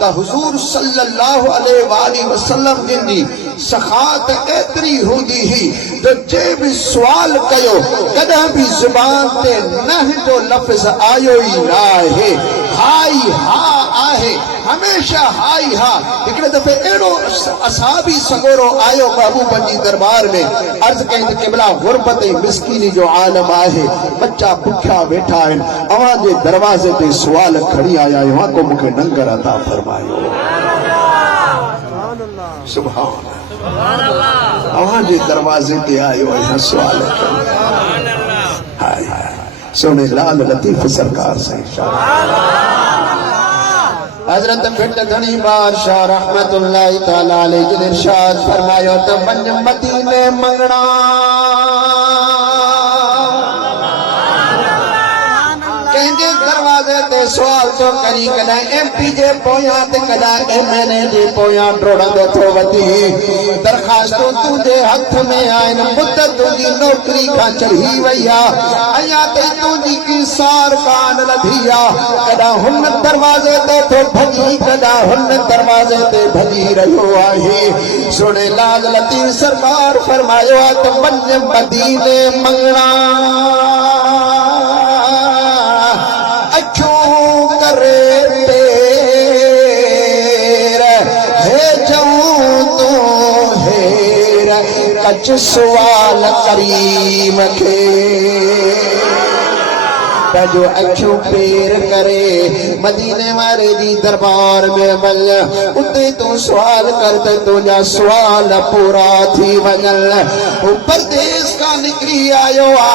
त हुजूर सल्लल्लाहु अलैहि वसल्लम जिंदी सखात एतरी होंदी ही तो जे भी सवाल कयो कदा भी जुबान ते नह जो लफ्ज आयो ही ना है हाई हा आहे हमेशा हाई हा। हिकिड़े दफ़े अहिड़ो असाबी सगोरो आयो महबूबन जी दरबार में अर्ज कई त क़िबला गुरबत ऐं मिस्कीनी जो आलम आहे बच्चा भुखिया वेठा आहिनि अवां जे दरवाज़े ते सुवाल खणी आया आहियूं को मूंखे लंगर अता फरमायो सुभान अल्लाह अवां जे दरवाज़े ते आयो आहियां सुवाल हाय हाय सोने लाल लतीफ़ सरकार से हजरत फिट धनी बादशाह रहमतुल्लाहि तआला अलैहि जिन इरशाद फरमायो त वंज मदीने मंगना कंहिंजे दरवाज़े ते सवाल तो करी कदा एमपी जे पोयां ते कदा एमएनए जे पोयां डोड़ंदो थो वधी दरखास्तूं तुंहिंजे हथ में आहिनि मुद्दत तुंहिंजी नौकरी खां चढ़ी वई आहे अञा ताईं तुंहिंजी की सार कान लधी आहे कदा हुन दरवाज़े ते थो भॼी कदा हुन दरवाज़े ते भॼी रहियो आहे सोने लाल लतीफ़ सरकार फरमायो आहे त वञ मदीने मंगणा कच सवाल करीम के जो अखियों पेर करे मदीने वाले दी दरबार में वल उते तू सवाल करते तुझा सवाल पूरा थी वजल परदेस का निकली आयो आ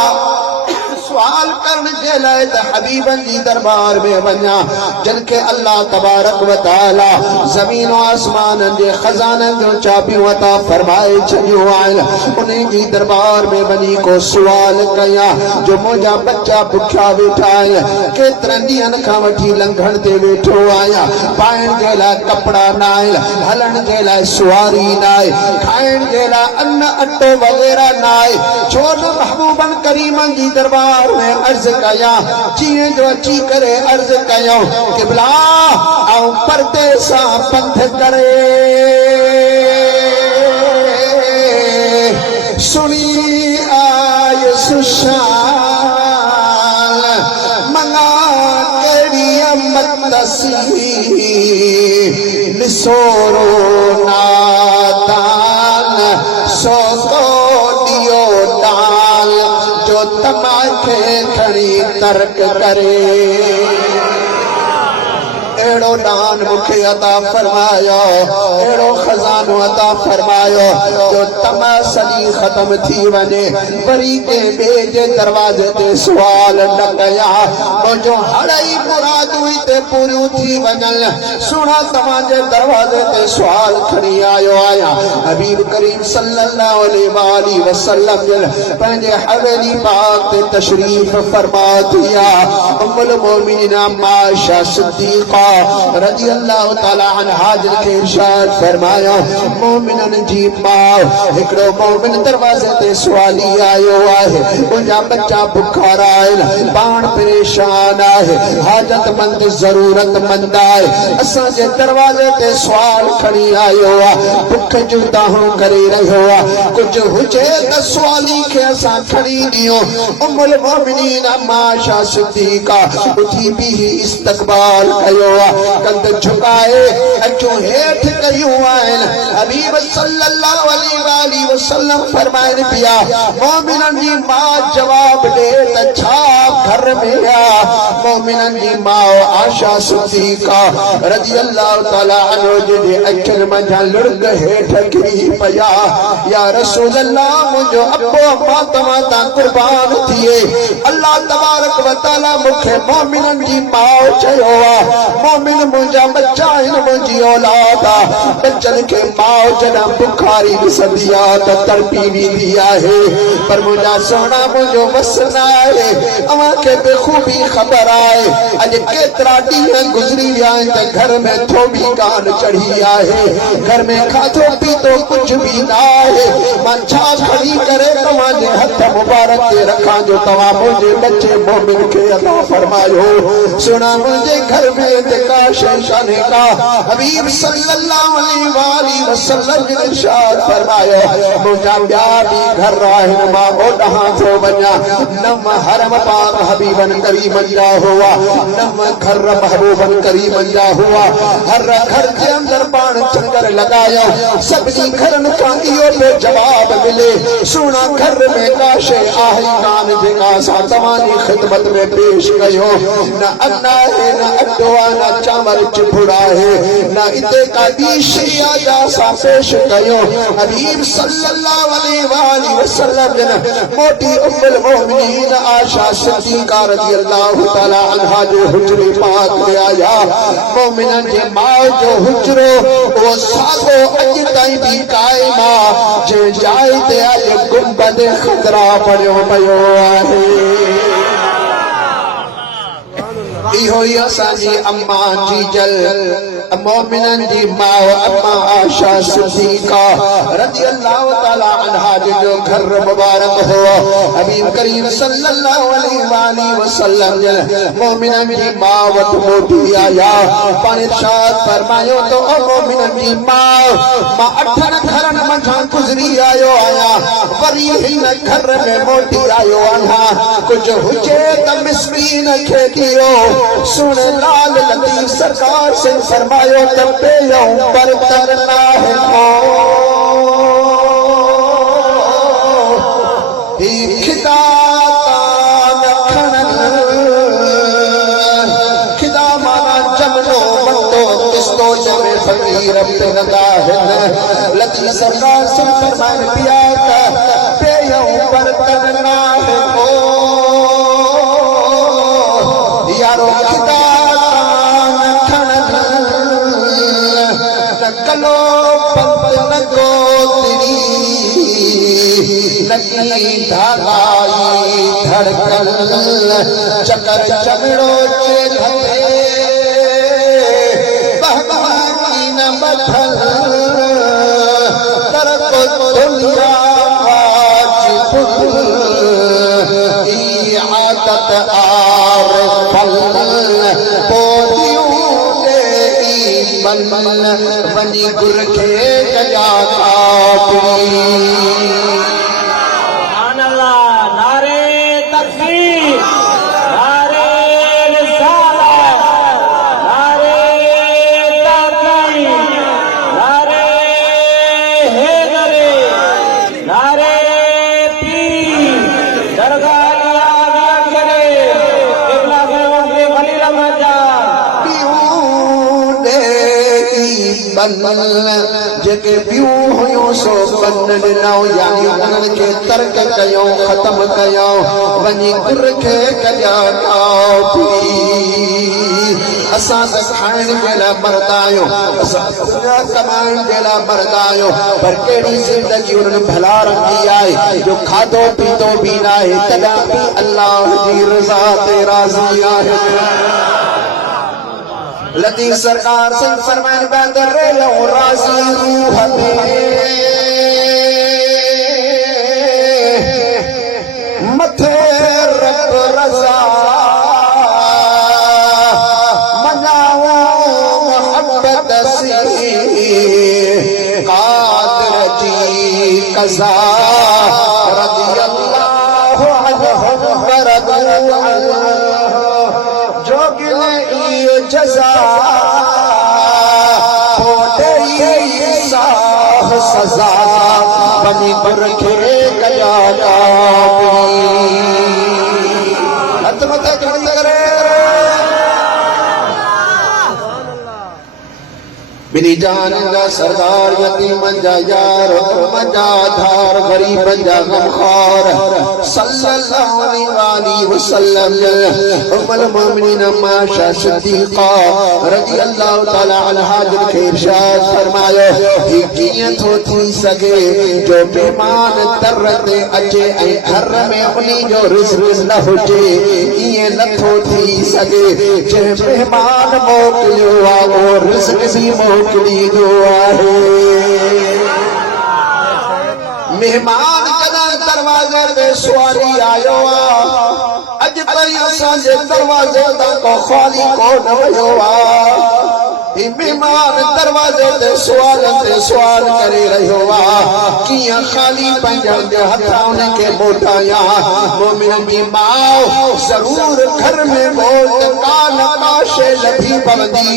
सवाल करने के लाए त हबीबन जी दरबार में वञा जिनके अल्लाह तबारक व तआला ज़मीन व आसमान जे खजाने जो चाबियूं अता फरमाए छॾियूं आहिनि उन्हीं जी दरबार में वञी को सवाल कया जो मुंहिंजा बच्चा भुखिया वेठा आहिनि केतिरनि ॾींहंनि खां वठी लंघण ते वेठो आहियां पाइण जे लाइ कपिड़ा न आहिनि हलण जे लाइ सुवारी न आहे खाइण जे लाइ अन्न अटो वग़ैरह न आहे छो जो महबूबन करीमन जी दरबार में अर्ज कया जीअं जो अची करे अर्ज कयो क़िबला ऐं पर्दे सां पंध करे सुनी आय सुशाल मंगा कहिड़ी मदसी निसोरो नादान सोको दियो दाल जो तमाखे खड़ी तर्क करे एड़ो दान मुखे अता फरमायो एड़ो खजानो अता फरमायो जो तमासली खत्म थी वने वरी के बेजे दरवाजे ते सवाल न कया मुझो हड़ई मुरादू ते पूरी थी वनल सुना तमाजे दरवाजे ते सवाल खणी आयो आया हबीब करीम सल्लल्लाहु अलैहि वसल्लम पंहिंजे हवेली पाक ते तशरीफ फरमा दिया उम्मुल मोमिनीन आयशा सिद्दीक़ा रज़ी अल्लाह ताला अन्हा के इरशाद फरमाया मोमिनन जी मां हिकड़ो मोमिन दरवाजे ते सवाली आयो आहे उनजा बच्चा बुखारा आहिनि पाण परेशान आहे हाजतमंद ज़रूरतमंद आहे असां जे दरवाजे ते सवाल खणी आयो आहे भुख जूं दाहूं करे रहियो आहे कुझु हुजे त सवाली खे असां खणी ॾियूं उम्मुल मोमिनीन आयशा सिद्दीक़ा उथी बीही इस्तक़बाल कयो कंद झुकाए अखियूं हेठ कयूं आहिनि हबीब सल्लल्लाहु अलैहि वसल्लम फरमाइनि पिया मोमिनन जी मां जवाब ॾे त छा घर में आ मोमिनन जी मां आयशा सिद्दीक़ा रज़ी अल्लाह ताला अन्हा जे अखियुनि मंझां लुढ़क हेठ किरी पिया या रसूल अल्लाह मुंहिंजो अब्बो अम्मा तव्हां तां कुर्बान थिए अल्लाह तबारक व तआला मूंखे मोमिनन जी मां चयो आहे मोमिन मुंहिंजा बच्चा आहिनि मुंहिंजी जी औलाद बच्चन के माओ जना बुखारी दिसंदिया त तड़पी भी दिया है पर मुझा सोना मुझो वसना है अवा के बेखूबी खबर आए अज केतरा ॾींहं गुजरी विया त घर में थोड़ी कान चढ़ी आहे घर में खाधो पीतो कुछ भी ना है मां छा खड़ी करे तवा जे हथ मुबारक ते रखा जो तवा मुझे बच्चे मोमिन के अता फरमायो सुना मुझे घर में का शैशान का हबीब सल्लल्लाहु अलैहि वसल्लम ने इरशाद फरमाया मुझा प्यार भी घर रहनुमा ओडहा थो वञा नम हरम पाक हबीबन करीमन जा हुआ नम घर महबूबन करीमन जा हुआ हर घर के अंदर पान चंगर लगाया सभी घरन का इहो पे जवाब मिले सुना घर में का शे आही कान जेका सा तमानी खिदमत में पेश कयो न अन्ना है न अड्डवा न चावल चिपुड़ा है न इते का दीशिया जा सा पेश कयो हबीब सल्लल्लाहु अलैहि वसल्लम ने मोटी उम्मुल मोमिनीन आशा सिद्दीका रज़ियल्लाहु तआला अन्हा जो हुजरे पाक ले आया मोमिनन जे मां जो हुजरो वो सागो अज ताईं भी कायमा जे जाए ते अज गुंबद खतरा पड़ियो पयो आहे इहो ही असांजी अम्मा जी जल मोमिनन जी मां अम्मा आशा सिद्दीका रज़ियल्लाहु तआला अन्हा जो घर मुबारक हो हबीब करीम सल्लल्लाहु अलैहि वसल्लम मोमिनन जी मां वट मोटी आया पाण इरशाद फरमायो तो मोमिनन जी मां अठन घरन मंझां गुज़री आयो आया वरी हिन घर में मोटी आयो आहियां कुछ हुजे त मिस्कीन खे ॾियो सुन लाल लतीफ़ सरकार से फरमायो त पेयो पर करना है ही खिदा खिदा माना जमनो बंदो किस्तो जमे फकीर पे नदा है लतीफ़ सरकार से फरमान पिया पेयो पर करना है यारो खिदा कलो पंत न गोतरी लगी धागाई धड़कन चकर चमड़ो चेले बहबानी न बथल तरको दुनिया वाजिब ई आदत आर फल मन वनी गुर के कजा कापी सुभान अल्लाह नारे तकबीर नारे रिसालत नारे तकबीर नारे हैदरी नारे पीर दरगाह आलिया करे किबला के खलील अहमद बन जेके पियो हुयो सो बन ॾिनो यानी उन्हनि खे तर्क कयो ख़त्म कयो वञी गुर खे कजा कापी असां त खाइण जे लाइ मरदा आहियूं असां दुनिया कमाइण जे लाइ मरदा आहियूं पर कहिड़ी ज़िंदगी उन्हनि भला रखी आहे जो खाधो पीतो बि न आहे तॾहिं बि अल्लाह जी रज़ा ते राज़ी आहे लतीफ़ सरकार से फरमान बंदर लो राज़ी रूह मथे रब रज़ा मनाओ मोहब्बत सी कादिर जी कज़ा रज़ियल्लाहु अन्हु वरदू जोगिले इयो जज़ा होते साह सज़ा बनी गुर खे कया कापी हथ मथे खड़ी करे मेरी जान जा सरदार यतीम जा यार मजा धार गरीब जा गमखार सल्लल्लाहु अलैहि वसल्लम उम्मुल मोमिनीन माशा सिद्दीका रज़ियल्लाहु तआला अन्हा के इरशाद फरमायो कि कीअं थो थी सके जो मेहमान तरते अचे ऐं घर में उन्हीं जो रिज़्क़ न हुजे ईअं नथो थी सके जंहिं मेहमान मोकिलियो आहे उहो रिज़्क़ बि मोकिलींदो आहे मेहमान जॾहिं दरवाज़े ते सुवारी आयो आहे अॼु ताईं असांजे दरवाज़े तां को ख़ाली कोन वियो आहे मेहमान दरवाजे ते सवाल करे रहियो आहे कीअं ख़ाली पंहिंजा हथ उनखे मोटाया मोमिननि जी माउ ज़रूर घर में मौत कान काशे लथी पवंदी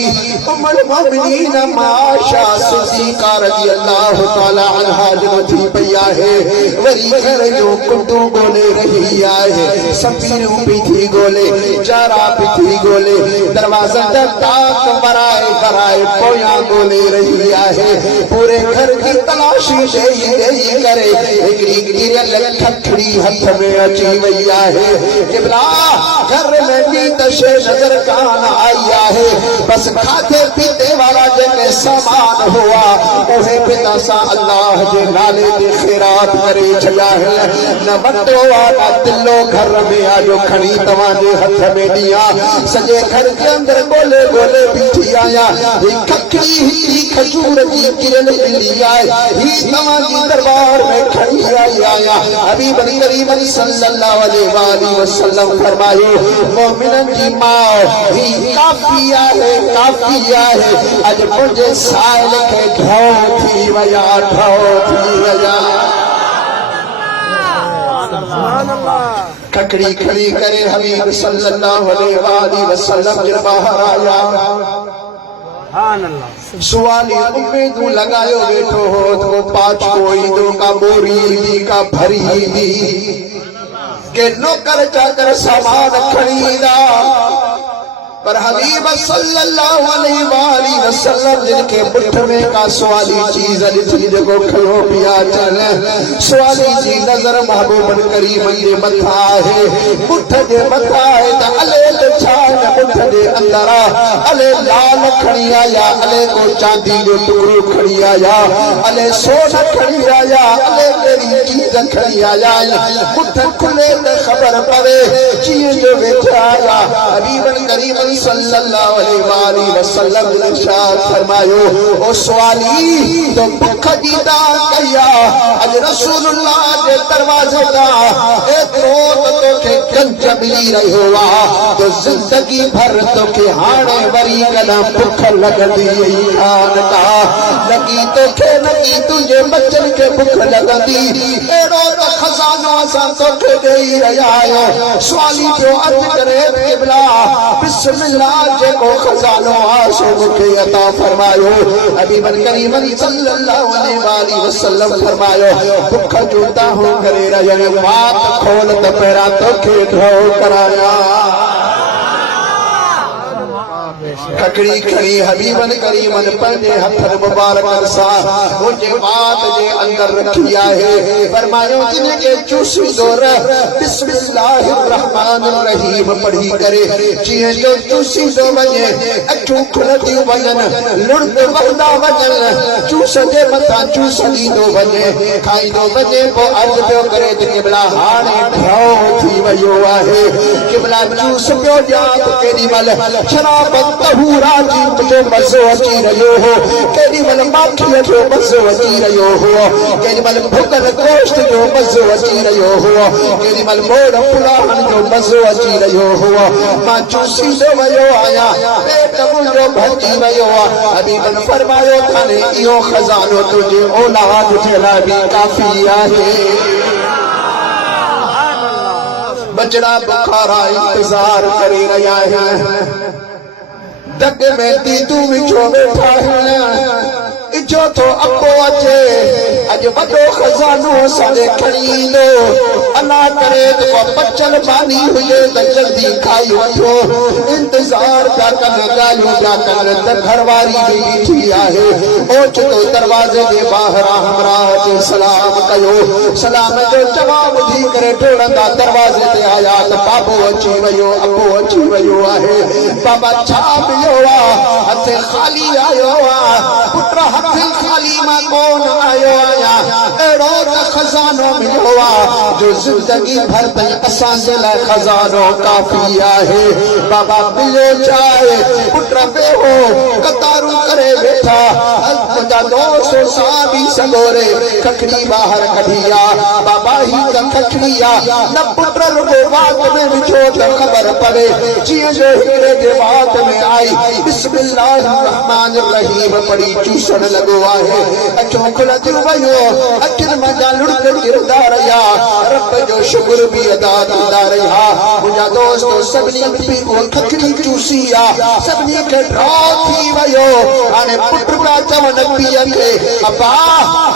उम्मुल मोमिनीन माशा सिद्दीका रज़ियल्लाहु तआला अन्हा जो थी पई आहे वरी घर जो कुंडू ॻोल्हे रही आहे सफ़ीरूं बि थी ॻोल्हे चारा बि थी ॻोल्हे दरवाज़ा ते ताक बराए पोयां ॻोल्हे रही आहे पूरे घर की तलाशी ॾेई करे हिकिड़ी गिरियल खखड़ी हथ में अची वई आहे क़िबला घर में बि त शइ नज़र कान आई आहे बस खाधे पीते वारा जेके सामान हुआ उहे बि त असां अल्लाह जे नाले ते ख़ैरात करे छॾिया आहिनि न वॾो आहे न दिलो घर में आयो खणी तव्हांजे हथ में ॾियां सॼे घर जे अंदरि ॻोल्हे ॻोल्हे बीठी आहियां खखड़ी ही खजूर की किरण मिली आए ही तमाजी दरबार में खड़ी आई आया हबीब करीम सल्लल्लाहु अलैहि वसल्लम फरमायो मोमिनन की मां ही काफी है अज मुझे साइल के ढो थी वया खखड़ी खड़ी करे हबीब सल्लल्लाहु अलैहि वसल्लम के बाहर आया सुवाली उम्मीदूं लगायो वेठो हो तो पाँच कोई दो का बोरी दी का भरी दी के नौकर चाकर सामान खरीदा पर हबीब सल्लल्लाहु अलैहि वसल्लम जिनके मुठ में का सवाली चीज ॾिठी जेको खयो पिया चल सवाली जी नज़र महबूब करीम जे मथा आहे मुठ जे मथा आहे त अले त छा मुठ जे अंदर अले लाल खणी आया अले को चांदी जो टुकड़ो खणी आया अले सोन खणी आया अले कहिड़ी चीज खणी आया मुठ खुले त ख़बर पवे चीअं जो वेठा आया हबीब करीम सल्लल्लाहु अलैहि वसल्लम ने इरशाद फरमायो ओ सवाली तो भूख जी दा कया अज रसूलुल्लाह के दरवाजे दा एतिरो तो के गंज मिली रहियो आ तो जिंदगी भर तो के हाणे वरी कदा भूख लगदी खान का लगी तो के लगी तुझे बच्चन के भूख लगदी एड़ो तो खजानो असा तो के देई रहिया आयो सवाली जो अर्ज करे क़िबला बिस्मिल्लाह जेको खजानो आसो मुखे अता फरमायो हबीब करीम सल्लल्लाहु अलैहि वसल्लम फरमायो भूख जोता हो करे रहियो बात खोल त पहिरां तोखे ढो कराया खखड़ी खड़ी हबीबन करीमन पंजे हथ मुबारक सा उनके बात जे अंदर रखी आहे फरमायो जिनके चूसी दौर बिस्मिल्लाहिर रहमानिर रहीम पढ़ी करे जीअं जो चूसी दो वञे अखियूं खुलंदियूं वञनि लुड़क वहंदा वञनि चूस जे मथां चूस ॾींदो वञे खाईंदो वञे पोइ अर्ज़ पियो करे त क़िबला हाणे भ्यो थी वियो आहे क़िबला चूस पियो ॾियां त केॾीमहिल शराब तहूरा जी जो मज़ो अची रहियो हो केॾीमहिल माखीअ जो मज़ो अची रहियो हो केॾीमहिल भुॻल गोश्त जो मज़ो अची रहियो हो केॾीमहिल मोर पुलाहन जो मज़ो अची रहियो हो मां चूसींदो वियो आहियां पेट मुंहिंजो भरिजी वियो आहे हबीबन फरमायो थाने इहो खज़ानो तुंहिंजे औलाद जे लाइ बि काफ़ी आहे बचड़ा बुखारा इंतज़ार करे रहिया आहिनि दग में तीतू विछो वेठा आहिनि इजो तो अको अचे अज वॾो खज़ानो असांखे खणी ईंदो अल्लाह करे तो बचल पानी हुजे त जल्दी खाई वठो इंतजार पिया कनि ॻाल्हियूं पिया कनि त घरवारी बि बीठी आहे ओचितो दरवाज़े जे ॿाहिरां हमराह ते सलाम कयो सलाम जो जवाब ॾेई करे टोड़ंदा दरवाज़े ते आया त बाबो अची वियो अबो अची वियो आहे बाबा छा मिलियो आहे हथ ख़ाली आयो आहे पुट हथ ख़ाली मां कोन आयो आहियां अहिड़ो त खज़ानो मिलियो आहे जो ज़िंदगी भर ताईं असांजे लाइ खज़ानो काफ़ी आहे बाबा मिलियो चाहे पुट वेहो कतारूं करे वेठा मुंहिंजा दोस्त सां सगोरे खखड़ी ॿाहिरि कढी आहे बाबा ही त खखड़ी आहे न पुट रुगो वात में विझो त ख़बर पवे जीअं जो हिकिड़े जे वात में आई बिस्मिल्लाह रहमान रहीम पढ़ी चूसण लॻो आहे अखियूं खुलंदियूं वियो अखियुनि मां जा लुड़क किरंदा रहिया रब जो शुक्र भी अदा कंदा रहिया मुंहिंजा दोस्त सभिनी पी उहा खखड़ी चूसी आहे सभिनी खे ड्रॉ थी वियो हाणे पुट पिया चवनि पीउ खे अबा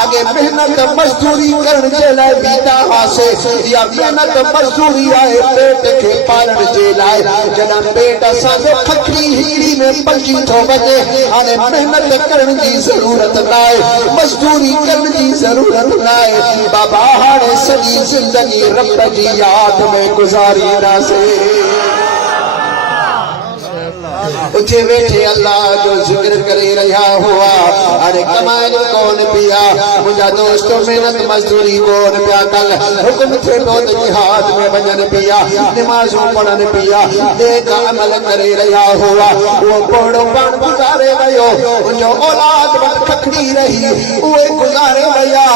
अॻे महिनत मज़दूरी करण जे लाइ बीठा हुआसीं इहा महिनत मज़दूरी आहे पेट खे पालण जे लाइ जॾहिं पेट असांजो खखड़ी हिकिड़ी में पलजी थो वञे हाणे महिनत करण जी ज़रूरत न आहे मज़दूरी करण जी ज़रूरत न आहे बाबा हाणे सॼी ज़िंदगी रब जी याद में गुज़ारींदासीं उठे वेठे अल्लाह जो जिक्र करे रहा हुआ अरे कमाइण कोन पिया मुंहिंजा दोस्त मेहनत मजदूरी कोन पिया कल हुकुम थे तो जिहाद में वञनि पिया नमाज़ूं पढ़नि पिया नेक अमल करे रहा हुआ वो पोड़ो पाण गुज़ारे वियो मुंहिंजो औलाद वटि खखड़ी रही उहे गुज़ारे विया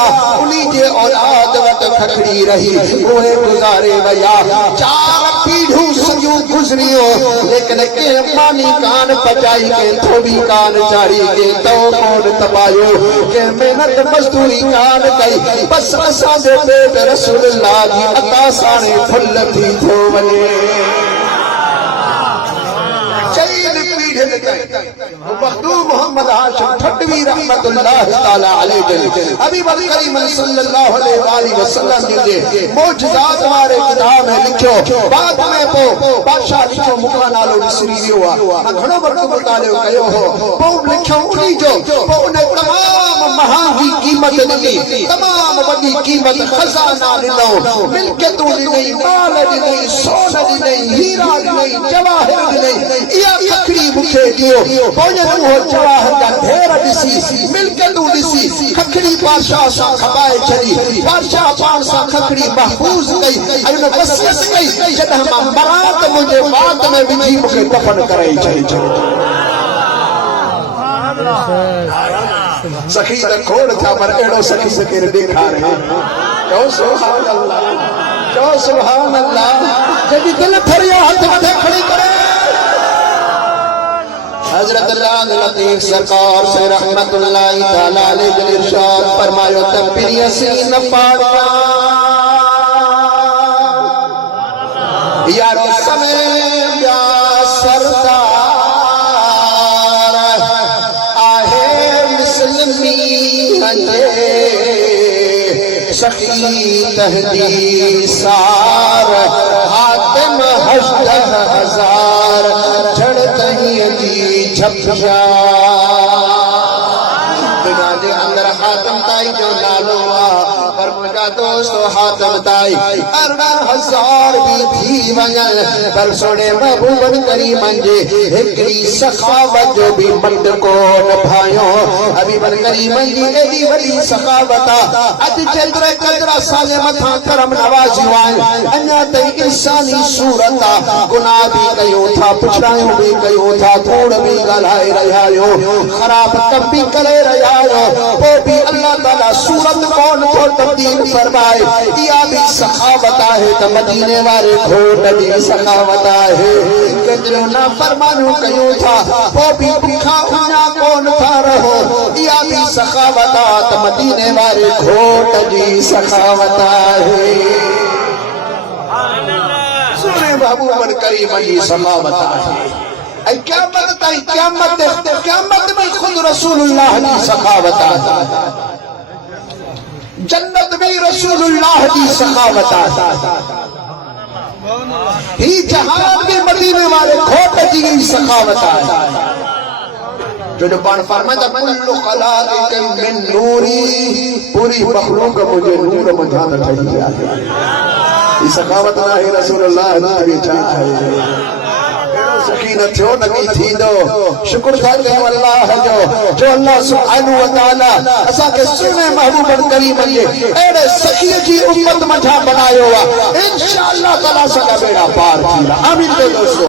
उन्ही जे औलाद वटि खखड़ी रही उहे गुज़ारे विया 4 पीढ़ियूं सॼियूं गुज़रियो लेकिन के पानी कान पचाई के थोड़ी कान चाड़ी के तो कोन तपायो के मेहनत मजदूरी कान कई बस असांजो पेट रसूलुल्लाह जी अता साणे फुल थी थो वञे मखदूम मोहम्मद हाशिम ठटवी रहमतुल्लाह ताला अलैहि अभी वली करीम सल्लल्लाहु अलैहि वसल्लम जे मौजूदात वारे किताब में लिखियो बाद में पो बादशाह लिखियो मुका नालो विसरी वियो आ घणो वक्त मुतालियो कयो हो पो लिखियो उनी जो पो उन तमाम महांगी कीमत दी तमाम वडी कीमत खजाना ॾिनो मिल्कियतूं ॾिनई माल ॾिनई सोन ॾिनई हीरा ॾिनई जवाहर ॾिनई इहा खखड़ी मूंखे ॾियो पोइ उहो जवाहर जा ढेर ॾिसी मिल्कियतूं ॾिसी खखड़ी बादशाह सां खपाए छॾी बादशाह पाण सां खखड़ी महफूज़ कई ऐं उन वसियत कई जॾहिं मां मरां त मुंहिंजे वात में विझी मूंखे दफ़न कराई छॾी सखी त खोड़ था पर अहिड़ो सखी से केरु ॾेखारे चओ सुभान अल्लाह चओ सुभान अल्लाह जॾहिं दिलि थरियो हथ मथे खणी करे हजरत लाल लतीफ सरकार से रहमतुल्लाह ताला अलैहि इरशाद फरमायो त प्रिय सीन पाड़ा यारो समय या सरदार आहे मुस्लिमी सखी तहदी सार हातिम 80,000 झड़ तहीं दी झपझा दुनिया जे अंदर हातिम ताई जो नालो पर मुंहिंजा दोस्त हातिम ताई 18,000 भी थी वञनि पर सोने महबूबन करीमन जे हिकिड़ी सखावत जो भी मट कोन भायो हबीबन करीमन जी एडी वॾी सखावत अॼु जेतिरे क़दर असांजे मथां करम नवाज़ियूं आहिनि अञा ताईं इंसानी सूरत गुनाह भी कयूं था पुछड़ायूं भी कयूं था थोड़ भी ॻाल्हाए रहिया आहियो ख़राब कम भी करे रहिया आहियो पोइ भी अल्लाह ताला सूरत कोन थो तब्दील फरमाए इहा भी सखावत आहे त मदीने वारे घोट जी सखावत आहे केतिरियूं नाफ़रमानियूं कयूं था पोइ भी बुखा उञा कोन था रहो इहा भी सखावत आहे त मदीने वारे घोट जी सखावत आहे सोने महबूबन करीम जी सखावत आहे क़यामत ताईं क़यामत में खुद रसूलुल्लाह जी सखावत आहे जन्नत में रसूलुल्लाह की सखावत ही जहान में मदीने वाले खोट जी की सखावत जो पान फरमाता कुल्लु खलाइक मिन नूरी, पूरी मखलूक मुझे नूर मझाना चाहिए। इस सखावत ना ही रसूलुल्लाह ने बेटा है सकीन थियो नकी थी दो शुक्र था कि अल्लाह जो अल्लाह सुब्हानहु व तआला असा के सुने महबूब करीम ने एड़े सखी की उम्मत मठा बनायो इंशाअल्लाह ताला सदा बेड़ा पार थी। आमीन दोस्तों।